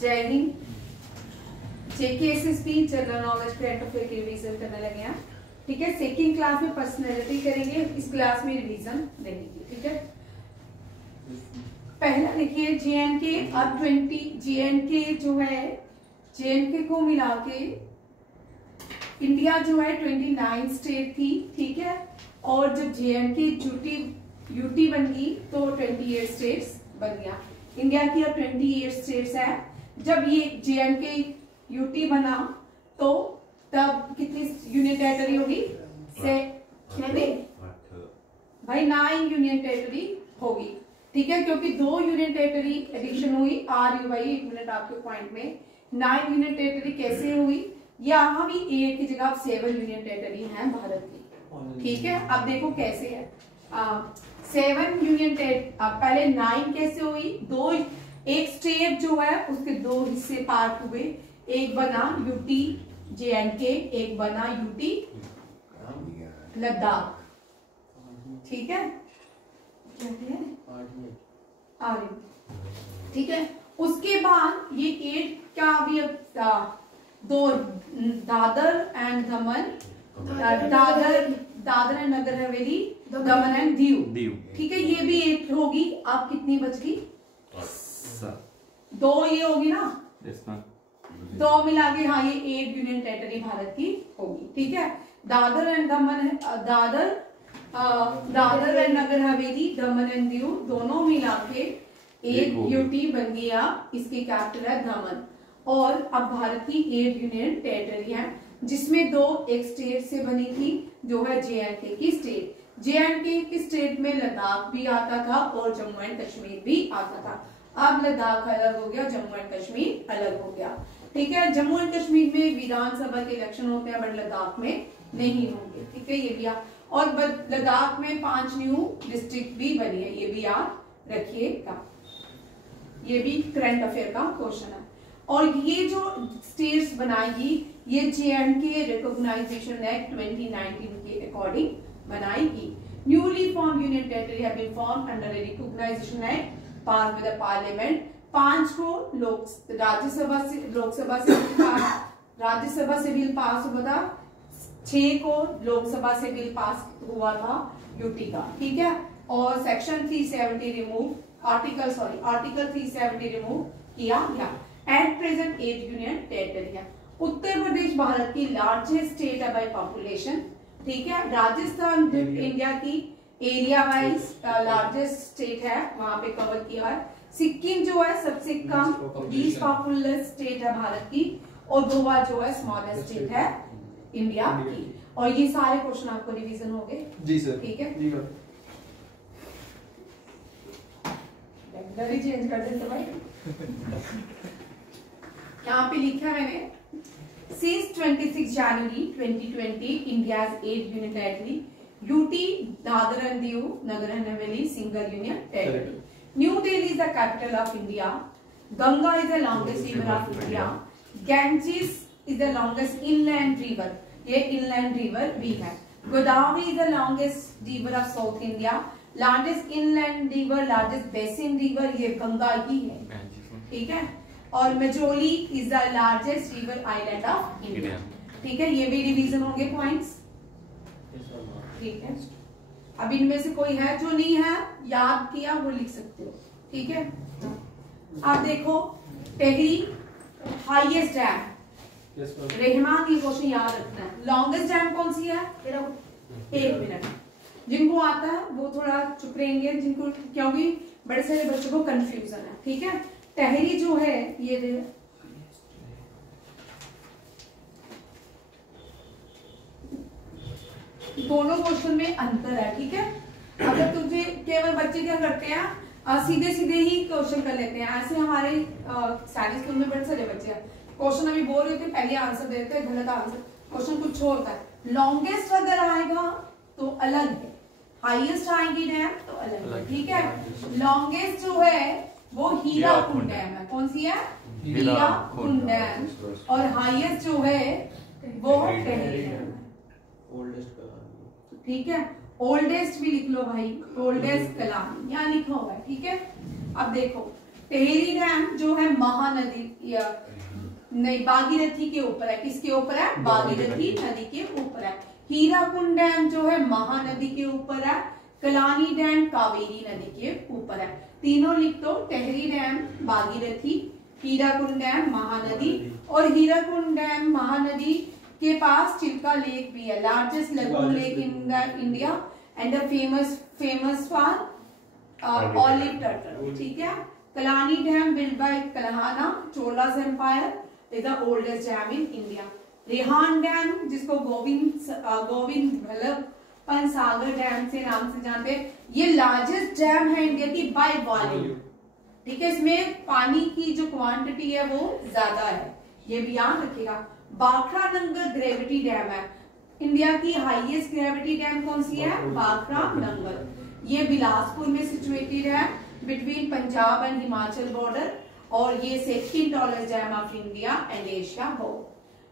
जय Hind. JKSSP general knowledge current affair की revision करने लगे हैं। ठीक है, सेकंड क्लास में पर्सनैलिटी करेंगे, इस क्लास में रिवीजन देंगे। ठीक है, पहला देखिए जेएनके। अब 20 जेएनके जो है, जेएनके को मिला के इंडिया जो है 29 स्टेट थी। ठीक है, और जब जेएनके यूटी बन गई तो 28 स्टेट्स बन गया। इंडिया की अब 28 स्टेट्स है। जब ये जेएनके यूटी बना तो तब कितनी यूनियन टेरिटरी होगी? भाई 9 यूनियन टेरिटरी होगी। ठीक है, क्योंकि 2 यूनियन टेरिटरी एडिशन हुई। आर यू भाई 1 मिनट आपके पॉइंट में 9 यूनियन टेरिटरी कैसे हुई? यहाँ भी 8 की जगह 7 यूनियन टेरिटरी है भारत की। ठीक है, अब देखो कैसे है। 7 यूनियन टेरिटरी, पहले 9 कैसे हुई? 2 एक स्टेट जो है उसके 2 हिस्से पार्ट हुए। एक बना यूटी जेएनके, एक बना यूटी लद्दाख। ठीक है, ठीक है, उसके बाद ये 8 क्या भी अब 2 Dadar and Daman, Dadar and Nagar Haveli, Daman and Diu. ठीक है, ये भी 8 होगी। अब कितनी बच गई? 2 ये होगी ना, 2 मिला के, हाँ ये 8 यूनियन टेरिटरी भारत की होगी। ठीक है, Dadar and Daman, Dadar and Nagar Haveli, Daman and Diu दोनों मिला के 8 यूटी बन गया। इसकी कैपिटल है दमन। और अब भारत की 8 यूनियन टेरिटरी है, जिसमें 2 एक स्टेट से बनी थी जो है जेएनके की स्टेट। जेएनके की स्टेट में लद्दाख भी आता था और जम्मू एंड कश्मीर भी आता था। अब लद्दाख अलग हो गया, जम्मू एंड कश्मीर अलग हो गया। ठीक है, जम्मू एंड कश्मीर में विधानसभा के इलेक्शन होते हैं, बट लद्दाख में नहीं होंगे। ठीक है, ये भी याद। और लद्दाख में 5 न्यू डिस्ट्रिक्ट भी बनी है, ये भी याद रखिएगा। ये भी करंट अफेयर का क्वेश्चन है। और ये जो स्टेट्स बनाएगी ये जेएनके रिकॉग्नाइजेशन एक्ट 2019 के अकॉर्डिंग बनाएगी। Newly form union territory have been formed under a recognisation act pass with the parliament. 5 को राज्यसभा से बिल पास हुआ था, 6 को लोकसभा से बिल पास हुआ था यूटी का। ठीक है, और सेक्शन 370 रिमूव, आर्टिकल 370 रिमूव किया गया। एट प्रेजेंट 8 यूनियन टेरिटरी है। उत्तर प्रदेश भारत की लार्जेस्ट स्टेट है बाय पॉपुलेशन। ठीक है, राजस्थान इंडिया की एरिया वाइज लार्जेस्ट स्टेट है, वहां पे कवर किया है। सिक्किम जो है सबसे कम लीस्ट पॉपुलर स्टेट है भारत की, और गोवा जो है स्मॉलेस्ट स्टेट है इंडिया की। और ये सारे क्वेश्चन आपको रिवीजन हो गए? जी सर। ठीक है, रेगुलर ही चेंज कर देते भाई। यहाँ पे लिखा है मैंने, since 26 January 2020 India's 8 union territory, UT, Dadar and Diu, Nagar Haveli, single union territory. New Delhi is the capital of India. Ganga is the longest river of India. Ganges is the longest inland river. ये inland river भी है। Godavari is the longest river of South India. Largest inland river, largest basin river ये गंगा ही है। ठीक है, और Majuli is the largest river island of India. ठीक है, ये भी रिवीजन होंगे पॉइंट्स। ठीक है, अब इनमें से कोई है जो नहीं है याद किया वो लिख सकते हो। ठीक है, अब देखो टेहरी हाईएस्ट डैम, रहमान ये क्वेश्चन याद रखना है। लॉन्गेस्ट डैम कौन सी है? 1 मिनट। जिनको आता है वो थोड़ा चुप रहेंगे, जिनको, क्योंकि बड़े सारे बच्चों को कंफ्यूजन है। ठीक है, टेहरी जो है ये दोनों क्वेश्चन में अंतर है। ठीक है, अगर तुझे केवल बच्चे क्या करते हैं सीधे ही क्वेश्चन कर लेते हैं। ऐसे हमारे सारे स्कूल में बड़े सारे बच्चे हैं, क्वेश्चन अभी बोल रहे थे पहले आंसर देते हैं, गलत आंसर, क्वेश्चन कुछ होता है। लॉन्गेस्ट अगर आएगा तो अलग है, हाईएस्ट आएगी डैम तो अलग है। ठीक है, लॉन्गेस्ट जो है वो हीराकुंड डैम है। कौन सी है? हीराकुंड डैम। और हाईएस्ट जो है वो टेहरी डैम है। ठीक है, ओल्डेस्ट भी लिख लो भाई, ओल्डेस्ट कलामी यहाँ लिखा हुआ है। ठीक है, अब देखो टेहरी डैम जो है महानदी नहीं भागीरथी के ऊपर है। किसके ऊपर है? भागीरथी नदी के ऊपर है। हीराकुंड डैम जो है महानदी के ऊपर है। कलानी डैम कावेरी नदी के ऊपर है। तीनों लिख दो, टेहरी डैम भागीरथी, हीराकुंड डैम महानदी, और हीराकुंड डैम महानदी के पास चिल्का लेक भी है, largest lagoon lake in India and the famous for olive turtle. ठीक है। Kallanai dam build by Kalhana Cholas empire is the oldest dam in India. Rihand dam जिसको गोविंद वल्लभ सागर डैम से नाम से जानते हैं, ये लार्जेस्ट डैम है इंडिया की बाय वॉल्यूम। ठीक है, इसमें पानी की जो क्वांटिटी है वो ज्यादा है, ये भी याद रखिएगा। बाखरा नंगल ग्रेविटी डैम है, इंडिया की हाईएस्ट ग्रेविटी डैम कौन सी है? बाखरा नंगल। ये बिलासपुर में सिचुएटेड है between Punjab and Himachal border, और ये second tallest dam of India and Asia हो।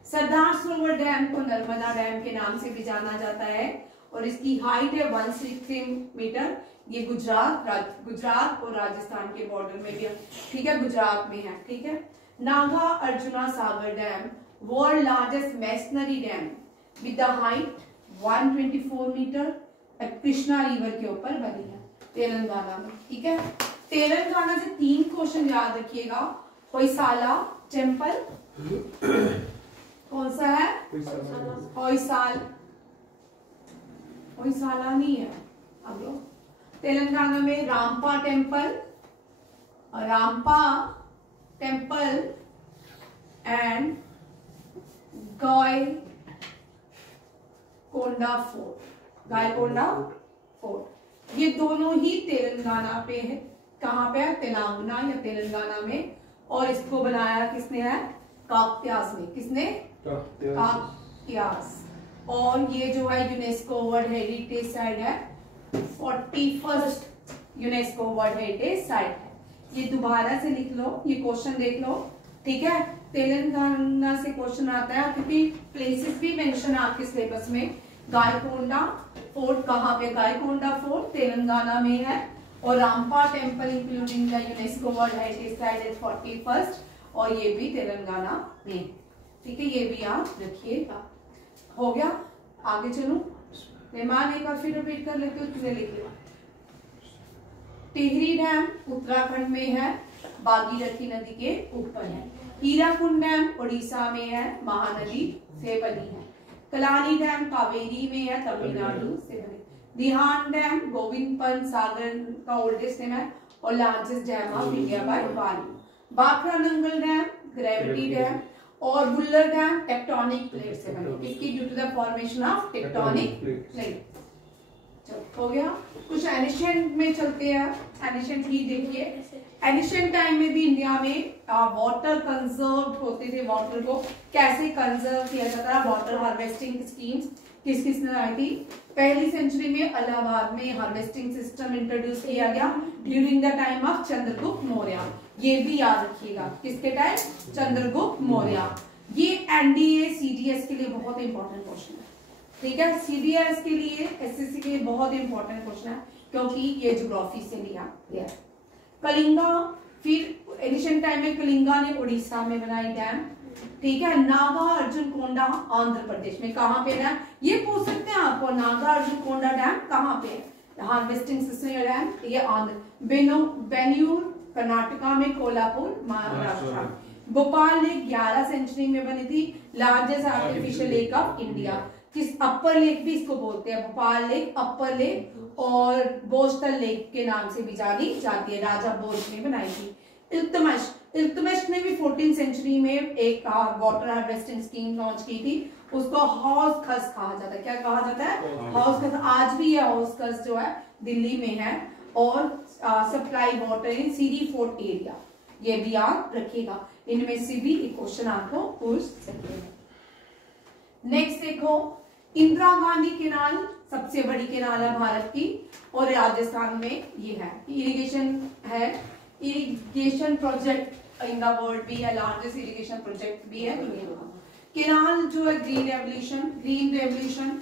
सरदार सरोवर डैम को नर्मदा डैम के नाम से भी जाना जाता है और इसकी हाइट है 160 मीटर। ये गुजरात और राजस्थान के बॉर्डर में भी है। ठीक है, गुजरात में है। ठीक है। Naga Arjuna Sagar dam world largest masonry dam with the height 124 metre Krishna river के ऊपर बनी है तेलंगाना में। ठीक है। तेलंगाना से 3 क्वेश्चन याद रखिएगा। होयसाला टेम्पल कौन सा है? होयसाला नहीं है। अब लो, तेलंगाना में रामपा टेम्पल एंड गायकोंडा फोर्ट, ये दोनों ही तेलंगाना पे है। कहाँ पे है? तेलंगाना या तेलंगाना में। और इसको बनाया किसने है? काकत्यास ने। किसने? काकत्यास। और ये जो है यूनेस्को वर्ल्ड हेरिटेज साइट है, 41st UNESCO world heritage site है। ये दोबारा से लिख लो, ये क्वेश्चन देख लो। ठीक है। तेलंगाना से क्वेश्चन आता है क्योंकि प्लेसेस भी मेंशन है आपके सिलेबस में। गायकोंडा फोर्ट कहाँ पे? गायकोंडा फोर्ट तेलंगाना में है। और Ramappa temple including the UNESCO world heritage site is 41st, और ये भी तेलंगाना में। ठीक है, ये भी आप रखिएगा। हो गया, आगे चलो। मेहमान एक बार फिर रिपीट कर लेते हो, तुझे लिख लो। टिहरी डैम उत्तराखंड में है, भागीरथी नदी के ऊपर है। हीराकुंड डैम उड़ीसा में है, महानदी से बनी है। कलानी डैम कावेरी में है, तमिलनाडु से बनी। रिहान डैम गोविंद सागर का ओल्डेस्ट डैम है और largest dam of India by volume. Bhakra Nangal dam gravity dam और बुल्लर डैम टेक्टोनिक प्लेट से बने, इसकी due to the formation of tectonic plate. हो गया। कुछ एनिशियंट में चलते हैं। एनिशियंट ही देखिए, एनिशियंट टाइम में भी इंडिया में वाटर कंजर्व होते थे। वाटर को कैसे कंजर्व किया जाता है? वाटर हार्वेस्टिंग स्कीम्स किस किसने लाई थी? पहली सेंचुरी में इलाहाबाद में हार्वेस्टिंग सिस्टम इंट्रोड्यूस किया गया during the time of Chandragupta Maurya. ये भी याद रखिएगा, किसके टाइम? चंद्रगुप्त मौर्य। ये एनडीए सीडीएस के लिए बहुत इंपॉर्टेंट क्वेश्चन है। ठीक है, सीडीएस के लिए, एसएससी के लिए बहुत इंपॉर्टेंट क्वेश्चन है क्योंकि ये ज्योग्राफी से लिया गया। कलिंगा, फिर एनिशियंट टाइम में कलिंगा ने उड़ीसा में बनाई डैम। ठीक है। नागा अर्जुन कोंडा आंध्र प्रदेश में। कहाँ पे है? ये पूछ सकते हैं आपको, नागा अर्जुन कोंडा डैम कहाँ पे है? हार्वेस्टिंग सिस्टम डैम ये आंध्र। बेन्यूर कर्नाटका में, कोल्हापुर महाराष्ट्र। भोपाल लेक 11 सेंचुरी में बनी थी, largest artificial lake of India. किस अपर लेक भी इसको बोलते हैं, भोपाल लेक, अपर लेक और बोस्टल लेक के नाम से भी जानी जाती है। राजा भोज ने बनाई थी। इल्तुतमिश ने भी 14th सेंचुरी में एक वाटर हार्वेस्टिंग स्कीम लॉन्च की थी, उसको हौज खस कहा जाता है। क्या कहा जाता है? हौज खस। आज भी यह हौज खस जो है दिल्ली में है और supply water in Siri Fort area. ये भी याद रखिएगा, इनमें से भी एक क्वेश्चन आपको पूछ सकते हैं। नेक्स्ट देखो, इंदिरा गांधी केनाल सबसे बड़ी केनाल है भारत की और राजस्थान में ये है। इरिगेशन है, irrigation project in the world भी है, लार्जेस्ट इरिगेशन प्रोजेक्ट भी है दुनिया का। केनाल जो है ग्रीन रेवोल्यूशन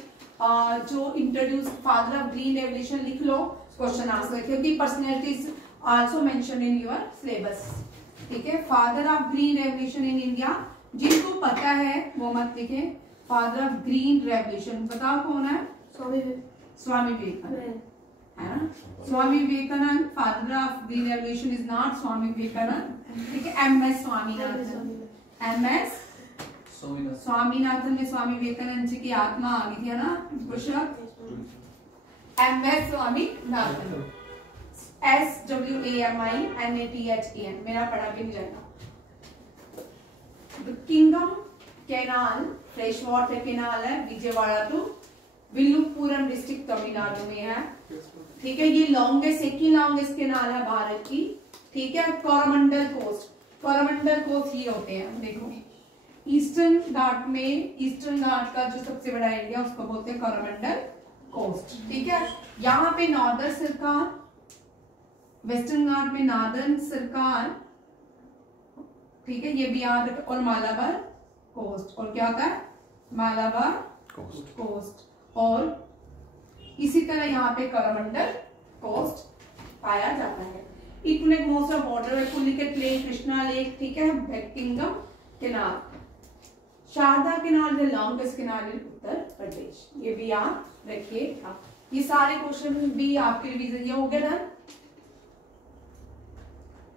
जो introduce, father of green revolution लिख लो, क्वेश्चन आंसर, क्योंकि personalities also mention in your syllabus, ठीक है। Father of green revolution in India, जिनको पता है वो मत लिखे। फादर ऑफ ग्रीन रेवोल्यूशन बताओ कौन है? स्वामी विवेकानंद, है ना। Swami Vivekananda father of green revolution is not Swami Vivekananda, ठीक है। एमएस स्वामीनाथन, एमएस स्वामीनाथन में स्वामी विवेकानंद जी की आत्मा आ गई थी, है ना पुष्प। एमएस स्वामीनाथन, SWAMINATHAN, मेरा पढ़ा भी नहीं जाएगा। Kingdom canal fresh water canal है विजयवाड़ा टू विल्लुपुरम डिस्ट्रिक्ट तमिलनाडु में है, ठीक है। ये लॉन्गेस्ट, सेकंड लॉन्गेस्ट कैनाल है भारत की, ठीक है। कोरोमंडल कोस्ट, कोरोमंडल कोस्ट ये होते हैं, देखो ईस्टर्न घाट में, ईस्टर्न घाट का जो सबसे बड़ा एरिया उसको बोलते हैं कोरोमंडल कोस्ट, ठीक है। यहाँ पे नॉर्दर्न सरकार, वेस्टर्न घाट में नॉर्दर्न सरकार, ठीक है, ये भी याद रखो। और मालाबार कोस्ट, और क्या होता है? मालाबार कोस्ट। और इसी तरह यहाँ पे कोरोमंडल कोस्ट पाया जाता है। It connect most of water, Pulicat lake, Krishna lake, ठीक है। Buckingham canal, Sharda canal the longest canal in Uttar Pradesh, ये भी याद रखिएगा। ये सारे क्वेश्चन भी आपके रिवीजन, ये हो गया ना।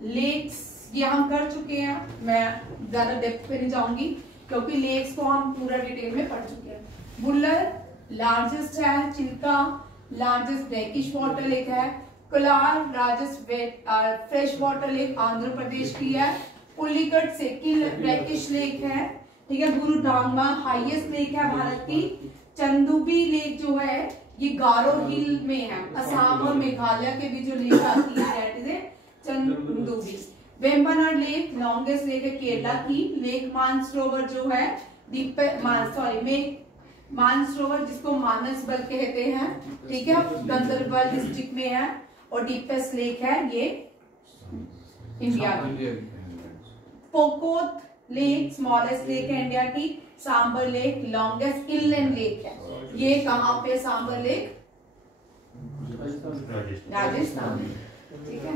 लेक्स ये हम कर चुके हैं, मैं ज्यादा डेप्थ पे नहीं जाऊंगी क्योंकि लेक्स को हम पूरा डिटेल में पढ़ चुके हैं। बुल्लर लार्जेस्ट है, Chilika largest brackish water lake है, Kolar largest fresh water lake Andhra Pradesh की है, पुलिकट सेकंड ब्रैकिश लेक है, ठीक है। गुरुडांगमा हाईएस्ट लेक है भारत की। चंदुबी लेक जो है ये गारो हिल में है, असम और मेघालय के भी जो लेक आती है that is Chandubi. Vembanad lake longest lake है केरला की। लेक मानसरोवर जो है मानसरोवर जिसको मानसबल कहते हैं, ठीक है, गंदरबल डिस्ट्रिक्ट में है। और डीपेस्ट लेक है ये इंडिया की। पोकोत लेक स्मॉलेस्ट लेक है इंडिया की। Sambhar lake longest inland lake है, ये कहाँ पे? सांबर लेक राजस्थान में, ठीक है।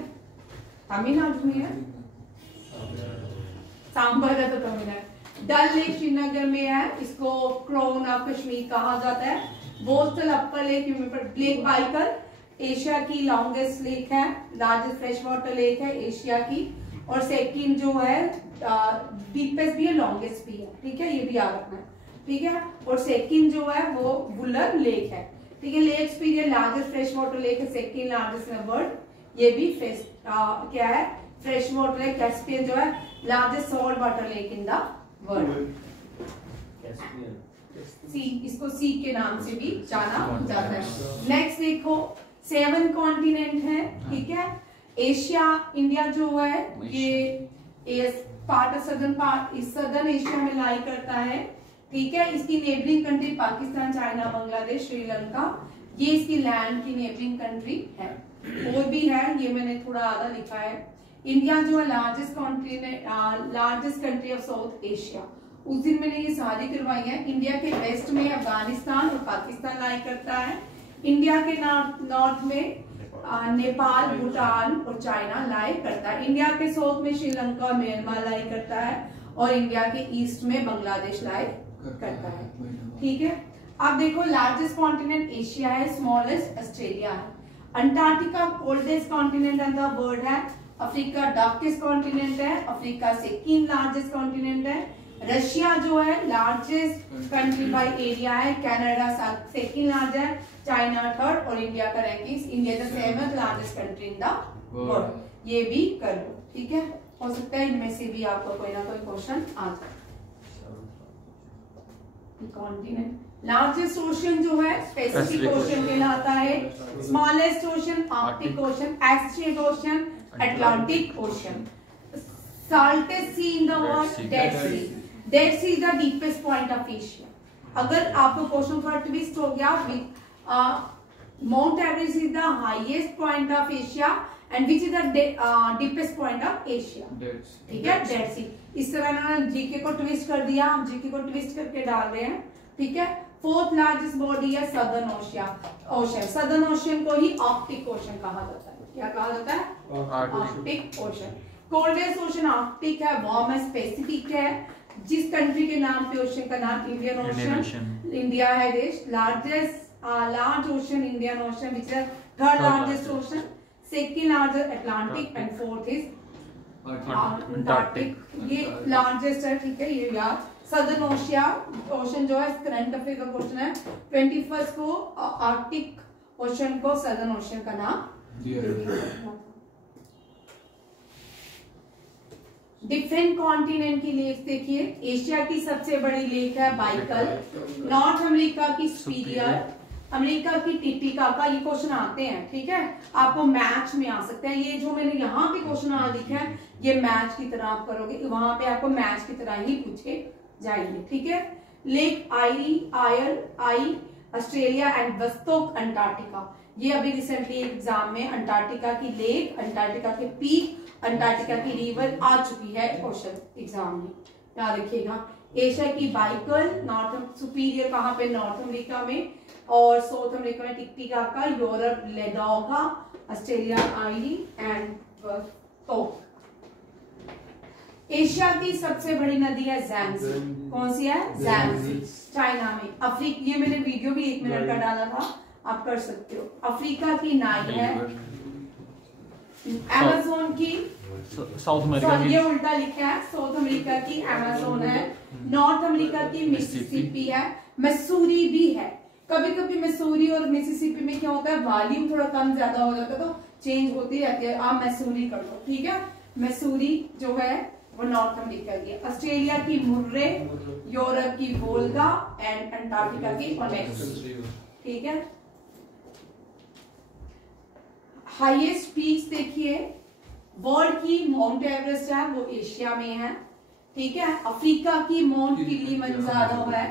तमिलनाडु में है सांबर है तो तमिलनाडु। डल लेक श्रीनगर में है, इसको क्राउन ऑफ कश्मीर कहा जाता है। बोस्टल upper lake lake Baikal Asia की लॉन्गेस्ट लेक है, लार्जेस्ट फ्रेश वाटर लेक है एशिया की। और सेकंड जो है डीपेस्ट भी है, लॉन्गेस्ट भी है, ठीक है, ये भी याद रखना है, ठीक है। और सेकंड जो है वो बुलर लेक है, ठीक है। Lake Superior largest fresh water lake है, second largest in the world. ये भी क्या है? Fresh water lake. कैस्पियन जो है largest salt water lake in the world. Sea, इसको सी के नाम से भी जाना जाता है। नेक्स्ट देखो 7 कॉन्टिनेंट है, ठीक है। एशिया, इंडिया जो है ये पार्ट सदर्न पार्ट इस सदर्न एशिया में लाई करता है, ठीक है। इसकी neighbouring country Pakistan, China, Bangladesh, Sri Lanka, ये इसकी लैंड की नेबरिंग कंट्री है। और भी है, ये मैंने थोड़ा आधा लिखा है। इंडिया जो है largest country of south Asia, उस दिन मैंने ये सारी करवाई है। इंडिया के वेस्ट में अफगानिस्तान और पाकिस्तान लाई करता है। इंडिया के नॉर्थ में नेपाल, भूटान और चाइना लाई करता है। इंडिया के साउथ में श्रीलंका और म्यांमार लाई करता है। और इंडिया के ईस्ट में बांग्लादेश लाई करता है, ठीक है। अब देखो लार्जेस्ट कॉन्टिनेंट एशिया है, स्मॉलेस्ट ऑस्ट्रेलिया है। Antarctica coldest continent in the world है। अफ्रीका डार्केस्ट कॉन्टिनेंट है, अफ्रीका सेकंड लार्जेस्ट कॉन्टिनेंट है। रशिया जो है लार्जेस्ट कंट्री बाय एरिया है, कनाडा सेकंड लार्ज है, चाइना थर्ड और इंडिया का ranking, India the 7th largest country in the world. ये भी कर लो, ठीक है। हो सकता है इनमें से भी आपको कोई ना कोई क्वेश्चन आ जाए। कॉन्टिनेंट लार्जेस्ट ओशन जो है पैसिफिक ओशन कहलाता है। स्मॉलेस्ट ओशन आर्कटिक ओशन, एस्ट्रिक ocean Atlantic ocean. Saltiest sea in the world Dead Sea. Dead Sea is the deepest point of Asia. अगर आपको क्वेश्चन थोड़ा ट्विस्ट हो गया, Mount Everest is the highest point of Asia and which is the deepest point of Asia, ठीक है, dead सी। इस तरह ना जीके को ट्विस्ट कर दिया, हम जीके को ट्विस्ट करके डाल रहे हैं, ठीक है। 4th लार्जेस्ट बॉडी है सदर्न ओशियन। सदर्न ओशियन को ही आर्कटिक ओशन कहा जाता है, क्या कहा जाता है? Arctic ocean. Coldest ocean Arctic है, वार्मेस्ट पैसिफिक है। जिस कंट्री के नाम पे ओशन का नाम इंडियन ओशन, इंडिया है देश। Large ocean Indian ocean, which is third largest ocean. Second largest Atlantic and fourth is Antarctic. ये लार्जेस्ट है, ठीक है, ये याद। सदर्न ओशन जो है करंट अफेयर का क्वेश्चन है, 21 को आर्कटिक ओशन को सदर्न ओशन का नाम दिया। डिफरेंट कॉन्टिनेंट की लेक देखिए। एशिया की सबसे बड़ी लेक है बाइकल, नॉर्थ अमेरिका की सुपीरियर, अमेरिका की टिटिकाका। ये क्वेश्चन आते हैं, ठीक है, आपको मैच में आ सकते हैं। ये जो मैंने यहाँ पे क्वेश्चन लिखा है ये मैच की तरह आप करोगे, वहां पे आपको मैच की तरह ही पूछे जाएंगे, ठीक है। Lake Eyre Australia and Vostok Antarctica. ये अभी रिसेंटली एग्जाम में अंटार्कटिका की लेक, अंटार्कटिका के पीक, अंटार्कटिका की रिवर आ चुकी है क्वेश्चन एग्जाम में, याद रखिएगा। एशिया की बाइकल, नॉर्थ सुपीरियर कहाँ पे? नॉर्थ अमेरिका में, और साउथ अमेरिका में Titicaca, Europe Ladoga, Australia Eyre and Vostok. Asia की सबसे बड़ी नदी है ज़ांसी। कौन सी है? ज़ांसी, चाइना में। अफ्रीका, ये मैंने वीडियो भी 1 मिनट का डाला था, आप कर सकते हो। अफ्रीका की नाइल है। अमेज़न की साउथ अमेरिका की, ये उल्टा लिखा है, साउथ अमेरिका की अमेज़न है। नॉर्थ अमेरिका की मिसिसिपी है। मसूरी भी है। कभी कभी मसूरी और मिसिसिपी में क्या होता है, वॉल्यूम थोड़ा कम ज्यादा हो जाता है, तो चेंज होती रहती है। आप मसूरी कर दो, ठीक है। मसूरी जो है वो नॉर्थ अमेरिका की। ऑस्ट्रेलिया की मुर्रे, यूरोप की वोल्गा एंड अंटार्कटिका की ओनेक्स, ठीक है। हाईएस्ट पीक्स देखिए, वर्ल्ड की माउंट एवरेस्ट है वो एशिया में है, ठीक है। अफ्रीका की माउंट किलिमंजारो है,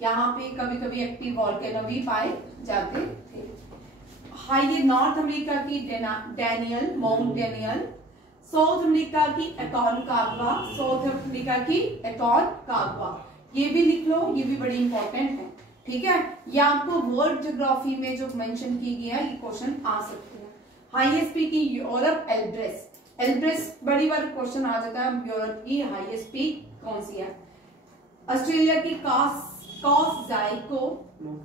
यहाँ पे कभी कभी एक्टिव वॉल्केनो भी पाए जाते थे। हाई नॉर्थ अमेरिका की Daniel, mount Daniel. South America की एकोनकाग्वा, साउथ अफ्रीका की एकोनकाग्वा, ये भी लिख लो, ये भी बड़ी इंपॉर्टेंट है, ठीक है। ये आपको वर्ल्ड ज्योग्राफी में जो मेंशन की गई है ये क्वेश्चन आ सकते हैं। हाईएस्ट पीक की यूरोप एल्ब्रेस, एल्ब्रेस बड़ी बार क्वेश्चन आ जाता है, यूरोप की हाईएस्ट पीक कौन सी है। ऑस्ट्रेलिया की कॉसजाइको,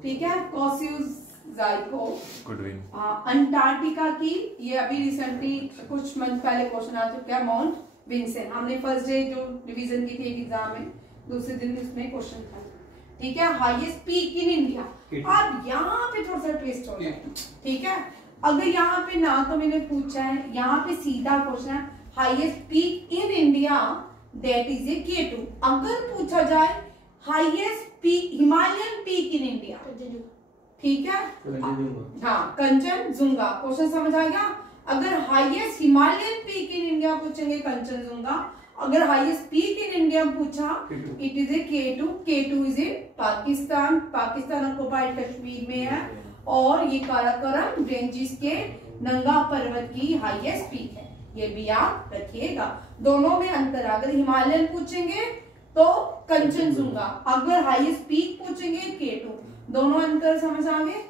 ठीक है, कॉस्यूजाइको। अंटार्कटिका की, ये अभी रिसेंटली कुछ मंथ पहले क्वेश्चन आ चुका है, माउंट विंसेंट। हमने फर्स्ट डे जो रिवीजन की थी एग्जाम में, दूसरे दिन उसमें क्वेश्चन था, ठीक है। हाईएस्ट पीक इन इंडिया, अब यहाँ पे थोड़ा सा ट्विस्ट हो जाए, ठीक है। अगर यहाँ पे ना तो मैंने पूछा है, यहाँ पे सीधा क्वेश्चन है highest peak in India, that is a K2। अगर पूछा जाए highest peak, Himalayan peak in India, ठीक है, हाँ, कंचनजुंगा। क्वेश्चन समझ आ गया। अगर highest Himalayan peak in India पूछेंगे कंचनजुंगा, अगर हाईएस्ट पीक इन इंडिया पूछा it is a K2। K2 is a Pakistan, Pakistan occupied Kashmir में है, और ये काराकोरम रेंजेस के नंगा पर्वत की हाईएस्ट पीक है, ये भी याद रखिएगा। दोनों में अंतर, अगर हिमालयन पूछेंगे तो कंचनजुंगा, अगर हाईएस्ट पीक पूछेंगे K2, दोनों अंतर समझ आ गए।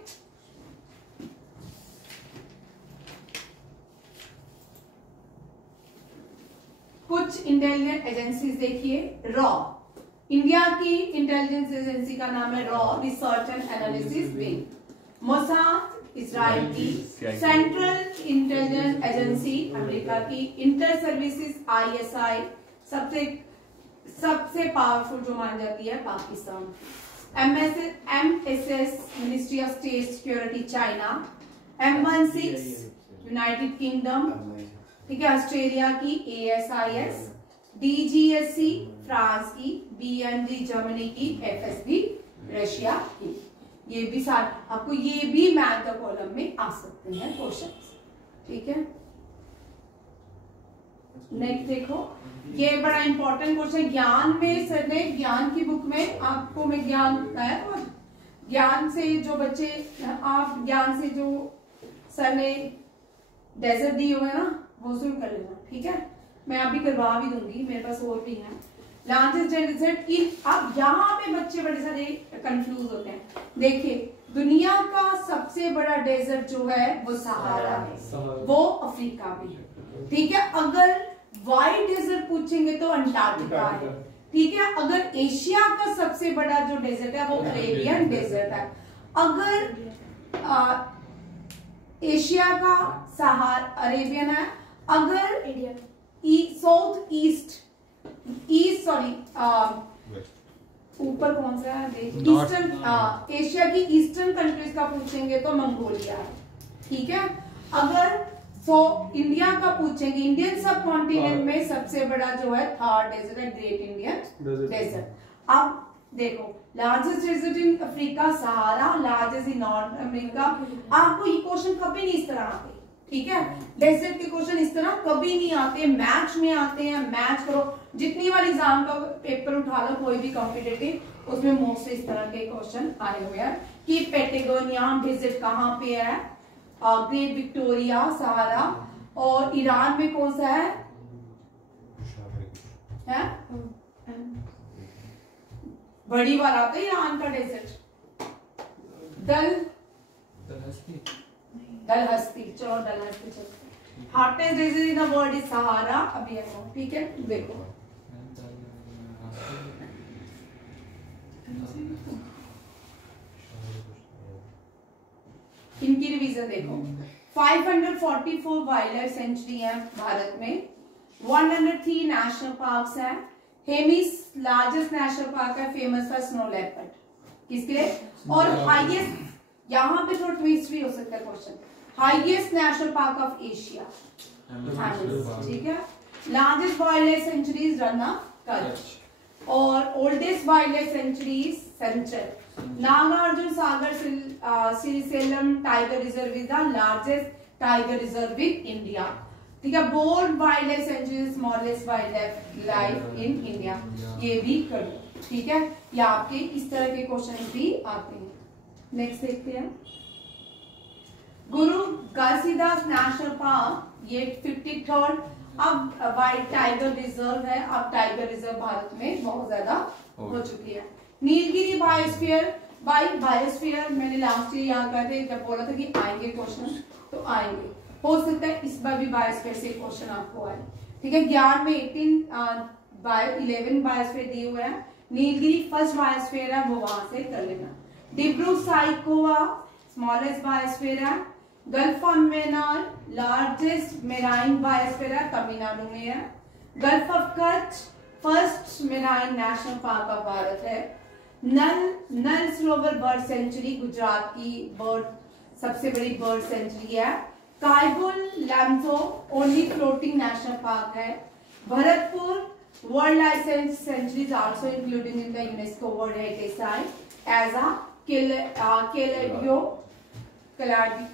कुछ इंटेलिजेंस एजेंसीज देखिए। रॉ, इंडिया की इंटेलिजेंस एजेंसी का नाम है raw, research and analysis wing. Mossad Israel की, सेंट्रल इंटेलिजेंस एजेंसी अमेरिका की, इंटर सर्विसेज ISI सबसे पावरफुल जो मानी जाती है Pakistan. MSS ministry of state security China, M16 United kingdom, ठीक है, ऑस्ट्रेलिया की ASIS, DGSC फ्रांस की, BND जर्मनी की, FSB रशिया की। ये भी सारे आपको ये भी मैथ का कॉलम में आ सकते हैं क्वेश्चंस, ठीक है। नेक्स्ट देखो, ये बड़ा इंपॉर्टेंट क्वेश्चन ज्ञान में सर ने, ज्ञान की बुक में आपको मैं ज्ञान बताया, तो ज्ञान से जो बच्चे, आप ज्ञान से जो सर ने डेजर्ट दी हुए ना वो शुरू कर लेना, ठीक है। मैं अभी करवा भी दूंगी, मेरे पास और भी है। लार्जेस्ट डेजर्ट की, अब यहाँ पे बच्चे बड़े सारे कंफ्यूज होते हैं। देखिए दुनिया का सबसे बड़ा डेजर्ट जो है वो सहारा है, वो अफ्रीका में है। ठीक है, अगर व्हाइट डेजर्ट पूछेंगे तो अंटार्कटिका है। ठीक है, अगर एशिया का सबसे बड़ा जो डेजर्ट है वो अरेबियन डेजर्ट है। अगर एशिया का सहारा अरेबियन है। अगर साउथ ईस्ट सॉरी ऊपर कौन सा है ईस्टर्न एशिया की ईस्टर्न कंट्रीज का पूछेंगे तो मंगोलिया है। ठीक है, अगर इंडिया का पूछेंगे, इंडियन सब कॉन्टिनेंट में सबसे बड़ा जो है थर्ड डेजर्ट है ग्रेट इंडियन डेजर्ट। अब देखो, largest desert in Africa Sahara, largest in North America. आपको ये क्वेश्चन कभी नहीं इस तरह आते। ठीक है, डेजर्ट के क्वेश्चन इस तरह कभी नहीं आते, मैच में आते हैं। मैच करो, जितनी बार एग्जाम का पेपर उठा लो कोई भी कॉम्पिटिटिव, उसमें मोस्टली इस तरह के क्वेश्चन आए हुए हैं कि पेटागोनिया डेजर्ट कहाँ पे है, ग्रेट विक्टोरिया, सहारा, और ईरान में कौन सा है? बड़ी वाला आता है ईरान का डेजर्ट, डलहस्ती। चलो डलहस्ती चलते। Hottest desert in the world is Sahara. अभी आएगा। ठीक है, देखो इनकी रिवीजन देखो। 544 वाइल्ड लाइफ सेंचुरी है भारत में, 103 नेशनल पार्क्स है। हेमिस लार्जेस्ट नेशनल पार्क है, फेमस फॉर स्नो लेपर्ड। किसके लिए? और हाईएस्ट, यहाँ पे थोड़ा ट्विस्ट भी हो सकता है question, highest national park of Asia. ठीक है, largest wild life sanctuaries Rann Kutch, और ओल्डेस्ट वाइल्ड लाइफ सेंचुरीज सेंचल। Nagarjuna Sagar Srisailam tiger reserve is the largest tiger reserve in India. ठीक है, Bor wild life sanctuary smallest wild life in India. ये भी करो। ठीक है, ये आपके इस तरह के क्वेश्चन भी आते हैं। नेक्स्ट देखते हैं, गुरु घासीदास नेशनल पार्क, ये 53rd अब वाइल्ड टाइगर रिजर्व है। अब टाइगर रिजर्व भारत में बहुत ज्यादा हो चुकी है। नीलगिरी बायोस्फीयर मैंने लास्ट ईयर याद करते जब बोला था कि आएंगे क्वेश्चन, तो आएंगे। हो सकता है इस बार भी बायोस्फीयर से क्वेश्चन आपको आए। ठीक है, ज्ञान में 11 बायोस्फीयर दिए हुए हैं। नीलगिरी फर्स्ट बायोस्फीयर है, वो वहां से कर लेना। डिब्रू साइकोवा स्मॉलेस्ट बायोस्फीयर है। Gulf of Maynard largest marine biosphere है, तमिलनाडु में है। Gulf of Kutch first marine national park of Bharat है। नल सरोवर बर्ड सेंचुरी गुजरात की सबसे बड़ी बर्ड सेंचुरी है। Keibul Lamjao only floating national park है। Bharatpur world life sanctuaries also including in the UNESCO world heritage site as a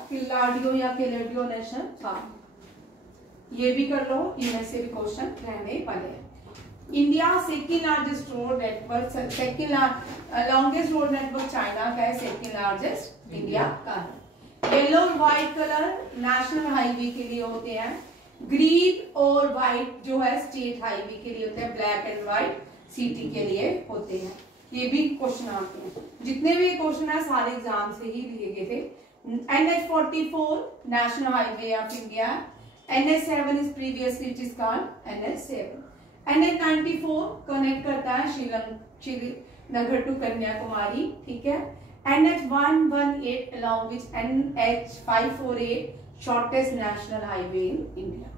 Keoladeo या केलेडियो नेशनल पार्क। ये भी कर लो, इनमें से भी क्वेश्चन रहने वाले हैं। India second largest road network, second longest road network China का है, सेकेंड लार्जेस्ट इंडिया का है। येलो और व्हाइट कलर नेशनल हाईवे के लिए होते हैं। ग्रीन और व्हाइट जो है स्टेट हाईवे के लिए होते हैं। ब्लैक एंड व्हाइट सिटी के लिए होते हैं। ये भी क्वेश्चन आते हैं। जितने भी क्वेश्चन है सारे एग्जाम से ही लिए गए थे। NH44 national highway of India. NH7 is previously it is called NH7। NH94 connect करता है श्रीनगर टू कन्याकुमारी। ठीक है, NH118 along with NH548 shortest national highway in India.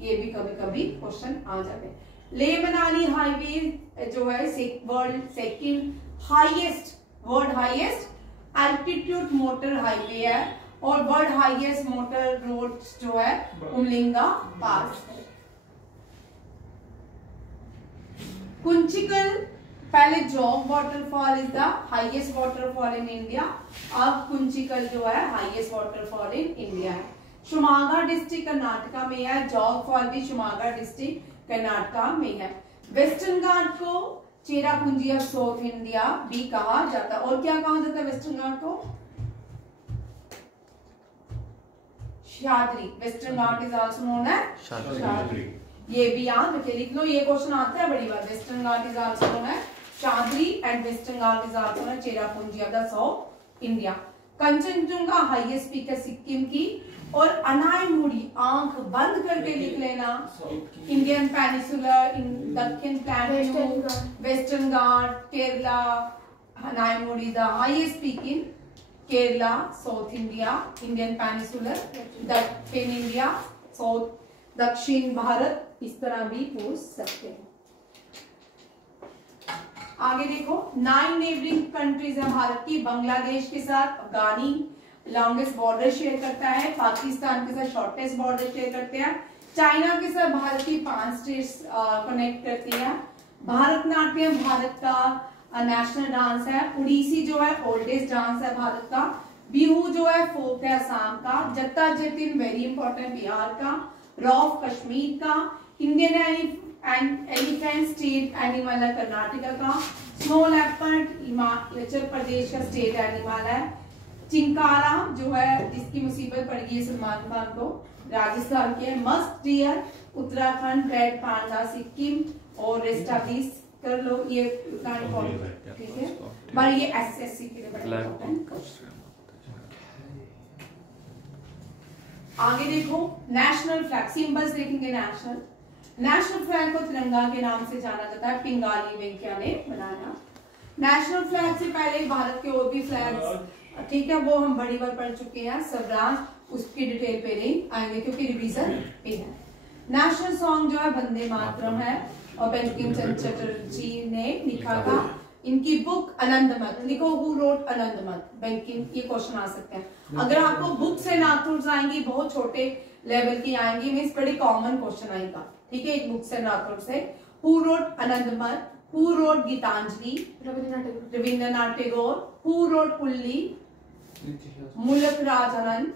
ये भी कभी कभी क्वेश्चन आ जाते हैं। लेह मनाली हाईवे जो है world second highest altitude motor highway है, और वर्ल्ड हाईएस्ट मोटर रोड जो है उमलिंगा पास है। कुंचिकल पहले जोग waterfall is the highest waterfall in India. अब कुंचिकल जो है हाईएस्ट वाटरफॉल इन इंडिया है। शिवमोगा डिस्ट्रिक्ट कर्नाटका में है। जोग फॉल भी शिवमोगा डिस्ट्रिक्ट कर्नाटका में है। वेस्टर्न घाट को चेरापूंजी ऑफ साउथ इंडिया भी कहा जाता है। और क्या कहा जाता है वेस्टर्न घाट को? Sahyadri. Western Ghat is also known as Sahyadri. ये भी याद रखे, लिख लो, ये क्वेश्चन आता है बड़ी बार। Western Ghat is also known as Sahyadri and Western Ghat is also known as Cherrapunji of the South India. Kanchenjunga highest peak है सिक्किम की। और अनायमुड़ी आंख बंद करके लिख लेना, इंडियन पेनिसुलर, दक्षिण plateau, Western Ghat, Kerala. Anamudi the highest peak in Kerala, South India, Indian peninsular, दक्षिण इंडिया, साउथ दक्षिण भारत, इस तरह भी पूछ सकते हैं। आगे देखो, 9 नेबरिंग कंट्रीज है भारत की। बांग्लादेश के साथ अफगानी लॉन्गेस्ट बॉर्डर शेयर करता है, पाकिस्तान के साथ शॉर्टेस्ट बॉर्डर शेयर करते हैं, चाइना के साथ भारत की 5 स्टेट्स कनेक्ट करती है। भारतनाट्यम भारत का नेशनल डांस है। उड़ीसी जो है ओल्डेस्ट डांस है भारत का। बिहू जो है फोक है असम का। जत्ता जतिन वेरी इंपॉर्टेंट बिहार का। रॉफ कश्मीर का। इंडियन एलिफेंट स्टेट एनिमल है कर्नाटका का। स्नो लेपर्ड हिमाचल प्रदेश का स्टेट एनिमल है। चिंकारा जो है जिसकी मुसीबत पड़ गई है सलमान खान को, राजस्थान के। Musk deer Uttarakhand. Red panda Sikkim. और रेस्ट ऑफ दिस कर लो, ये ठीक है, पर ये एसएससी के लिए बड़ा इंपॉर्टेंट। आगे देखो, नेशनल फ्लैग सिंबल्स देखेंगे। नेशनल फ्लैग को तिरंगा के नाम से जाना जाता है, पिंगाली वेंकैया ने बनाया। नेशनल फ्लैग से पहले भारत के और भी फ्लैग्स, ठीक है, वो हम बड़ी बार पढ़ चुके हैं। सबराज उसकी डिटेल पे नहीं आएंगे क्योंकि रिवीजन पे है। नेशनल सॉन्ग जो है वंदे मातरम है और बंकिम चंद्र चटर्जी ने लिखा था। इनकी बुक आनंदमठ, लिखो हु रोट आनंदमठ, बंकिम, ये क्वेश्चन आ सकते हैं। अगर आपको बुक से नाथुर्स आएंगी, बहुत छोटे लेवल की आएंगी, मीन्स बड़ी कॉमन क्वेश्चन आएगा, ठीक है, एक बुक से नाथुर से। Who wrote Anandamath, who wrote Gitanjali, Rabindranath Tagore. Who wrote coolie, Mulk Raj Anand,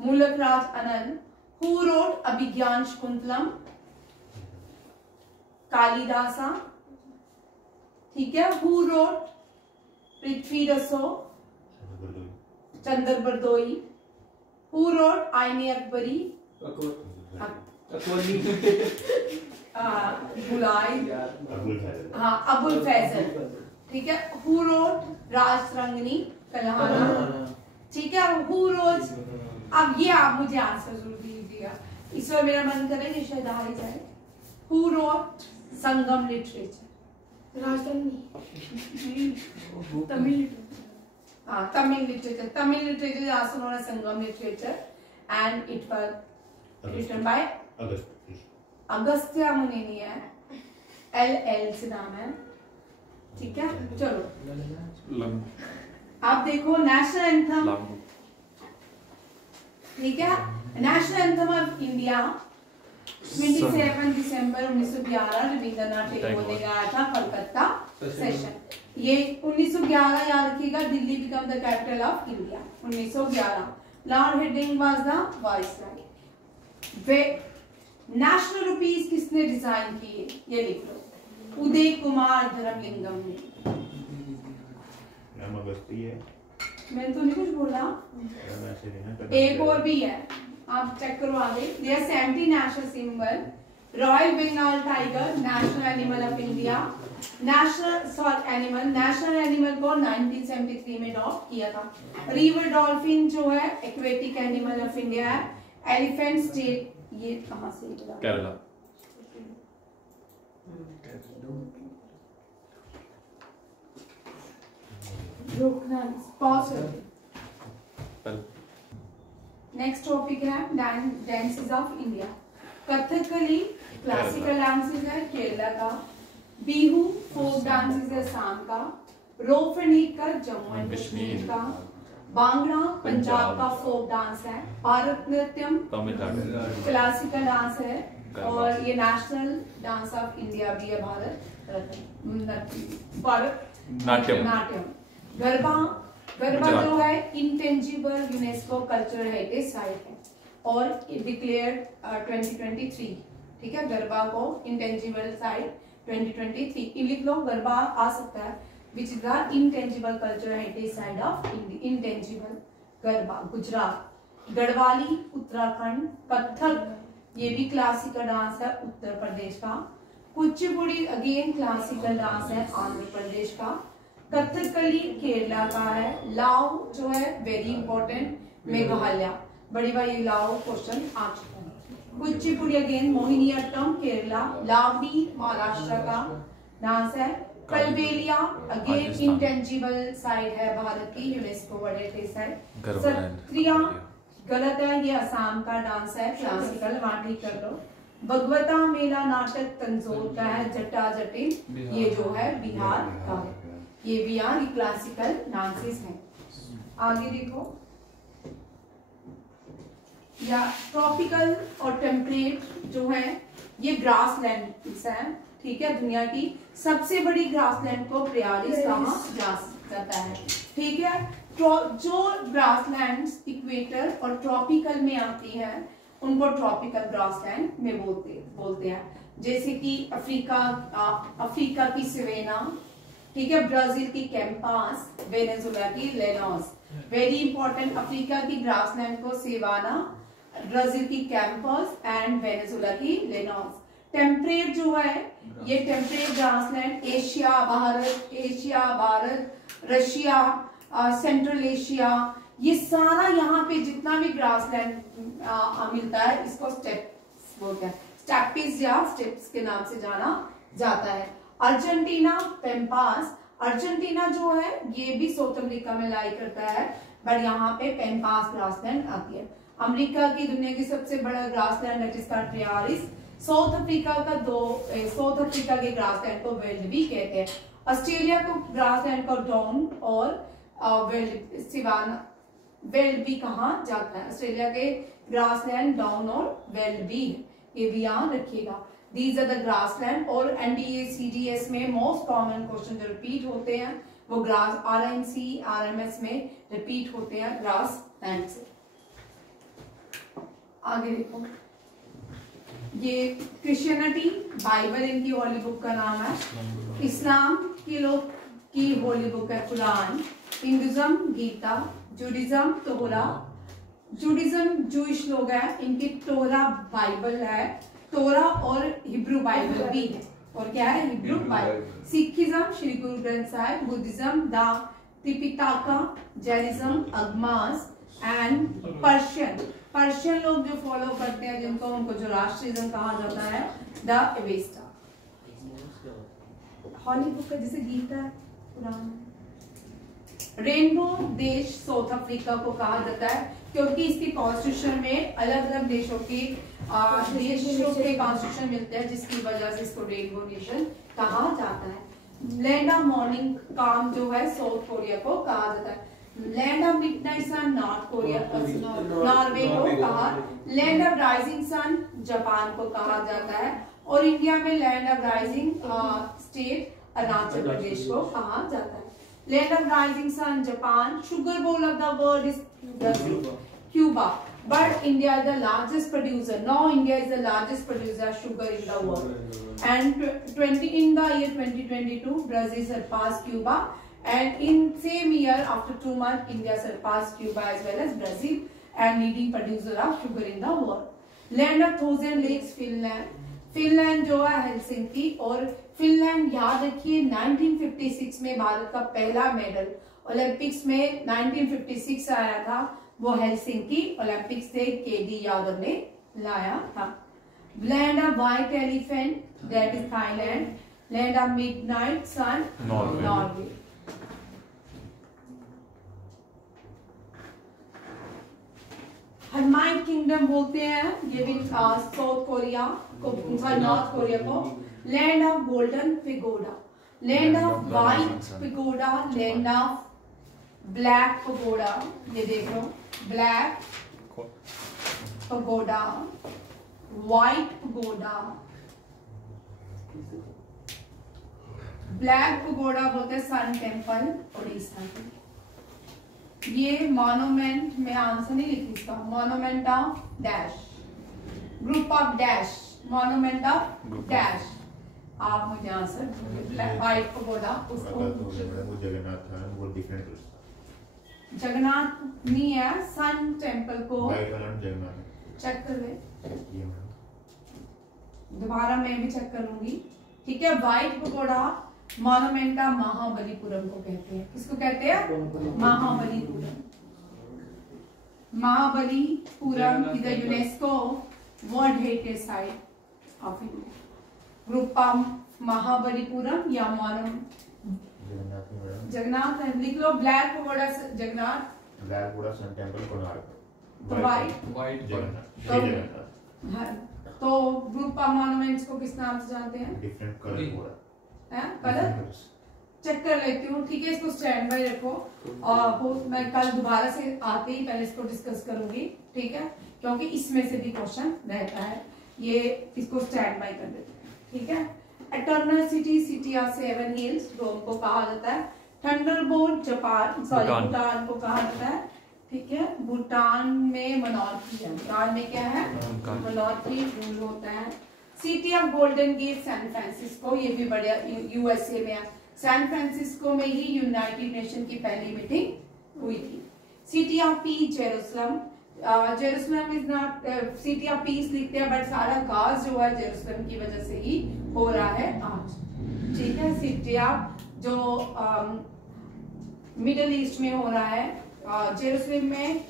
Mulk Raj Anand. Who wrote Abhijnana Shakuntalam, Kalidasa, ठीक है। हु रोट पृथ्वी रसो, चंद्र बरदोई। हु रोट आईने अकबरी, अबुल फैजल, ठीक है। हु रोट राजरंगनी कल्हाना, ठीक है। हु रोट, अब ये आप मुझे आंसर जरूर दीजिएगा, इस बार मेरा मन करे ये शायद आ ही जाए। Who wrote Sangam literature, Tamil literature also known as Sangam literature and it was written by Agastya मुनि नहीं है, LL से नाम है, ठीक है। चलो आप देखो नेशनल एंथम, ठीक है। नेशनल एंथम ऑफ इंडिया 27 दिसंबर 1911 रविंद्रनाथ टैगोर ने गाया था, कलकत्ता सेशन। ये 1911 याद रखिएगा, Delhi become the capital of India 1911। Lord heading was the viceroy. National rupees किसने डिजाइन किए, ये लिख लो, उदय कुमार धर्मलिंगम ने। मैंने तो नहीं कुछ बोला, एक और भी है, आप चेक करो आगे। There 70 national symbol, royal Bengal tiger national animal of India. National animal को 1973 में अडॉप्ट किया था। रिवर डॉल्फिन जो है एक्वेटिक एनिमल ऑफ इंडिया है। एलिफेंट स्टेट, ये कहां से, केरला। नेक्स्ट टॉपिक है dances of India. Kathakali classical dances है केरला का। बिहू फोक डांसेस है असम का। रोफनीकर जम्मू एंड कश्मीर का। बांगड़ा पंजाब का फोक डांस है। भारतनाट्यम तमिलनाडु क्लासिकल डांस है और ये नेशनल डांस ऑफ इंडिया भी है। भारतनाट्यम। गरबा जो है intangible UNESCO cultural heritage site है और डिक्लेयर्ड 2023, ठीक है। गरबा को इंटेंजिबल साइट 2023 लिख लो, गरबा आ सकता है, विच is the intangible cultural heritage site of intangible. Garba Gujarat. Garhwali Uttarakhand. Kathak ये भी क्लासिकल डांस है उत्तर प्रदेश का। कुचिपुड़ी अगेन क्लासिकल डांस है आंध्र प्रदेश का। कथकली केरला का है। लाव जो है वेरी इंपॉर्टेंट, मेघालय, बड़ी बार ये लाव क्वेश्चन आ चुका है। कुचिपुड़ी अगेन मोहिनीअट्टम केरला। लावनी महाराष्ट्र का डांस है। कलबेलिया अगेन इंटेंजिबल साइट है भारत की, UNESCO world heritage site. Sattriya गलत है, ये असम का डांस है, क्लासिकल, वहां ठीक कर लो। भगवता मेला नाटक तंजौर का है। जटा जटिल ये जो है बिहार का है। ये भी यहाँ क्लासिकल डांसेस हैं। आगे देखो, या ट्रॉपिकल और टेम्परेट जो है ये ग्रासलैंड है, ठीक है। दुनिया की सबसे बड़ी ग्रासलैंड को प्रियारिस कहा जाता है, ठीक है। जो ग्रासलैंड्स इक्वेटर और ट्रॉपिकल में आती है उनको ट्रॉपिकल ग्रासलैंड में बोलते हैं। जैसे कि अफ्रीका की सवेना, ठीक है। ब्राजील की कैंपास, वेनेजुएला की लेनोस। वेरी इंपॉर्टेंट, अफ्रीका की ग्रासलैंड को सेवाना, ब्राजील की कैंपस एंड वेनेजुएला की लेनोस। टेम्परेट जो है ये temperate grassland Asia, Bharat, Russia, central Asia, ये सारा यहाँ पे जितना भी ग्रासलैंड मिलता है इसको स्टेप्स बोलते हैं। स्टेप्स या स्टेप्स के नाम से जाना जाता है। अर्जेंटीना पेम्पास, अर्जेंटीना जो है ये भी साउथ अमेरिका में लाई करता है, बट यहाँ पे पेम्पास ग्रासलैंड आती है। अमेरिका की दुनिया की सबसे बड़ा ग्रासलैंड है जिसका ट्रियारिस। साउथ अफ्रीका के ग्रासलैंड को वेल्डबी कहते हैं। ऑस्ट्रेलिया को ग्रासलैंड को डाउन और वेल्डबी कहा जाता है। ऑस्ट्रेलिया के ग्रासलैंड डाउन और वेल्डबी, ये भी यहाँ रखिएगा। These are the grassland. और एनडीए सीडीएस में मोस्ट कॉमन क्वेश्चन जो रिपीट होते हैं वो ग्रास आरएमसी आरएमएस में रिपीट होते हैं ग्रासलैंड से। आगे देखो, ये क्रिश्चियनिटी बाइबल इनकी होली बुक का नाम है। इस्लाम के लोग की होली बुक है कुरान। हिंदुज्म गीता, जूडिज्म तोरा, जूडिज्म जूइश लोग हैं, इनकी तोरा बाइबल है। तोरा और हिब्रू बाइबल भी है। और क्या है? Hebrew Bible. Sikhism Shri Guru Granth Sahib, Buddhism the Tripitaka, Jainism Agamas and Persian लोग जो फॉलो करते हैं जिनको उनको जो राष्ट्रिज्म कहा जाता है द एवेस्टा। हॉली बुक का जैसे गीता कुरान। रेनबो देश साउथ अफ्रीका को कहा जाता है क्योंकि इसके कॉन्स्टिट्यूशन में अलग अलग देशों के कॉन्स्टिट्यूशन मिलते हैं, जिसकी वजह से इसको रेनबो नेशन कहा जाता है। लैंड ऑफ मॉर्निंग काम जो है साउथ कोरिया को कहा जाता है। Land of midnight sun North Korea Norway को कहा। Land of rising sun Japan को कहा जाता है। और इंडिया में land of rising state Arunachal Pradesh को कहा जाता है। Land of rising sun Japan. Sugar bowl of the world is Cuba, but India is the largest producer. Now India is the largest producer of sugar in the world. And in the year 2022, Brazil surpassed Cuba. And in same year, after 2 months, India surpassed Cuba as well as Brazil and leading producer of sugar in the world. Land of Thousand Lakes, Finland. Finland जो है Helsinki. और Finland याद रखिए 1956 में भारत का पहला medal Olympics में 1956 आया था, वो हेलसिंकी ओलंपिक्स से केडी यादव ने लाया था। Land of white elephant that is Thailand. Land of midnight sun Norway. Hermit kingdom बोलते हैं ये भी साउथ कोरिया को, नॉर्थ कोरिया को। Land of golden pagoda. Land of white pagoda. Land of black pagoda, ये देख लो, black pagoda, white pagoda. Black pagoda बोलते हैं सन टेम्पल उड़ीसा। ये मॉन्यूमेंट में आंसर नहीं लिखी इसका। Monument of dash, group of dash, monument of dash. आप मुझे आंसर व्हाइट पगोडा उसको जगन्नाथ नहीं है, सन टेम्पल को चेक कर ले, दोबारा मैं भी चेक करूंगी, ठीक है। व्हाइट पगोडा मॉन्यूमेंटा महाबलीपुरम को कहते हैं। किसको कहते हैं? Mahabalipuram. Mahabalipuram is the UNESCO world heritage site of India. रूपा महाबलीपुरम या जगन्नाथ लिख लो। Black pagoda Jagannath, black pagoda sun temple Konark, तो वाइट जगन्नाथ। तो ग्रुप ऑफ मॉन्यूमेंट्स को किस नाम से जानते हैं? डिफरेंट कलर पूरा है कलर चेक कर लेती हूँ, ठीक है। इसको स्टैंड बाय रखो और मैं कल दोबारा से आते ही पहले इसको डिस्कस करूंगी, ठीक है, क्योंकि इसमें से भी क्वेश्चन रहता है। ये इसको स्टैंड बाय कर देते हैं, ठीक है। Eternal city, city of seven hills, Rome को कहा जाता है। थंडरबोल्ट जापान, सॉरी भूटान को कहा जाता है, ठीक है। भूटान में मोनार्की है, भूटान में क्या है? मोनार्की रूल होता है। City of golden gate San Francisco, ये भी बढ़िया यूएसए में है। सैन फ्रांसिस्को में ही यूनाइटेड नेशन की पहली मीटिंग हुई थी। City of peace Jerusalem, Jerusalem is not city of peace लिखते हैं, बट सारा काज जो है जेरूसलम की वजह से ही हो रहा है आज, ठीक है। सिटी ऑफ जो मिडिल ईस्ट में हो रहा है, जेरूसलम में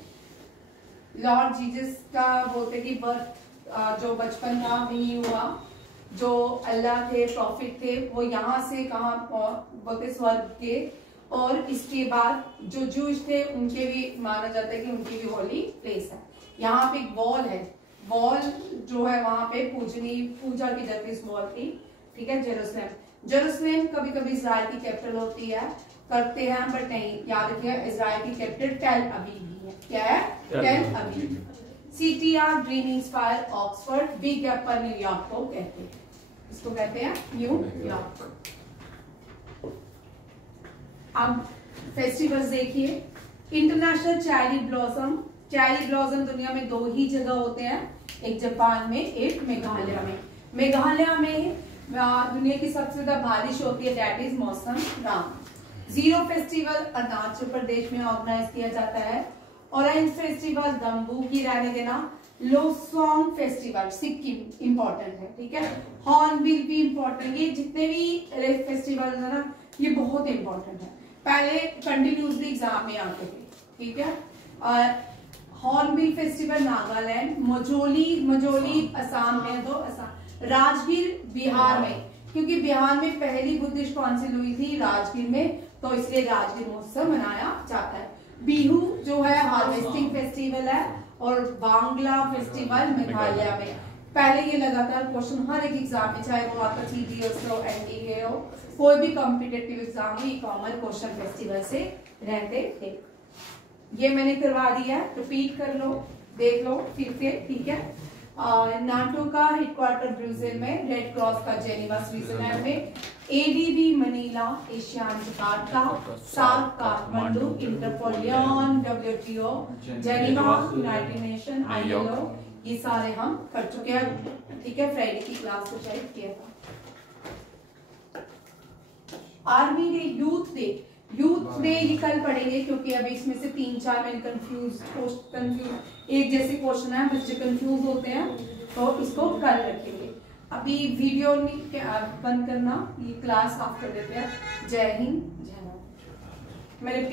लॉर्ड जीसस का बोलते कि बर्थ जो बचपन था वही हुआ। जो अल्लाह थे, प्रॉफिट थे, वो यहाँ से कहाँ बोलते स्वर्ग के। और इसके बाद जो जूश थे उनके भी माना जाता है कि उनकी भी होली प्लेस है। यहाँ पे एक वॉल है, वॉल जो है वहां पे पूजा की जाती है इस वॉल की, ठीक है। जेरूसलम कभी कभी इजराइल की कैपिटल होती है, करते हैं बट नहीं, याद रखिए इजराइल की कैपिटल टेल अवीव ही है। क्या है? Tel Aviv. City of dream inspire Oxford, big Apple New York को कहते हैं। इसको कहते हैं न्यूयॉर्क। अब फेस्टिवल्स देखिए। International cherry blossom, cherry blossom दुनिया में 2 ही जगह होते हैं, एक जापान में, एक मेघालय में। मेघालय में दुनिया की सबसे ज्यादा बारिश होती है, दैट इज मौसम राम। जीरो फेस्टिवल अरुणाचल प्रदेश में ऑर्गेनाइज किया जाता है। ऑरेंज फेस्टिवल दम्बू की रहने देना। लोसोंग फेस्टिवल सिक्किम इंपॉर्टेंट है, ठीक है। हॉर्नबिल भी इंपॉर्टेंट। ये जितने भी फेस्टिवल है ना, ये बहुत इंपॉर्टेंट है, पहले कंटिन्यूसली एग्जाम में आते थे, ठीक है। हॉर्नबिल फेस्टिवल नागालैंड, मजोली असम में, तो असम। राजगीर बिहार में, क्योंकि बिहार में पहली बुद्धिस्ट काउंसिल हुई थी राजगीर में, तो इसलिए राजगीर महोत्सव मनाया जाता है। बिहू जो है हार्वेस्टिंग फेस्टिवल है, और बांग्ला फेस्टिवल मेघालय में। पहले ये लगातार क्वेश्चन हर एक एग्जाम में, चाहे वो आपका सीडीएस हो, एनडीए हो, कोई भी कॉम्पिटिटिव एग्जाम में, कॉमन क्वेश्चन फेस्टिवल से रहते थे। ये मैंने करवा दिया है, रिपीट कर लो, देख लो फिर से, ठीक है। नाटो का हेडक्वार्टर ब्रुसेल में, रेड क्रॉस का जेनेवा स्विट्जरलैंड में, ADB Manila, ASEAN Jakarta, SAARC Kathmandu, Interpol Lyon, WTO Geneva, United Nation, ILO, ये सारे हम कर चुके हैं, ठीक है। फ्राइडे की क्लास को चेक किया था। Army day, youth day, youth day ये कल पढ़ेंगे, क्योंकि अभी इसमें से 3-4 मैंने कंफ्यूज एक जैसे क्वेश्चन है, बच्चे कंफ्यूज होते हैं, तो इसको कल रखेंगे। अभी वीडियो बंद करना, ये क्लास ऑफ कर देते हैं। जय हिंद, जय भारत। मेरे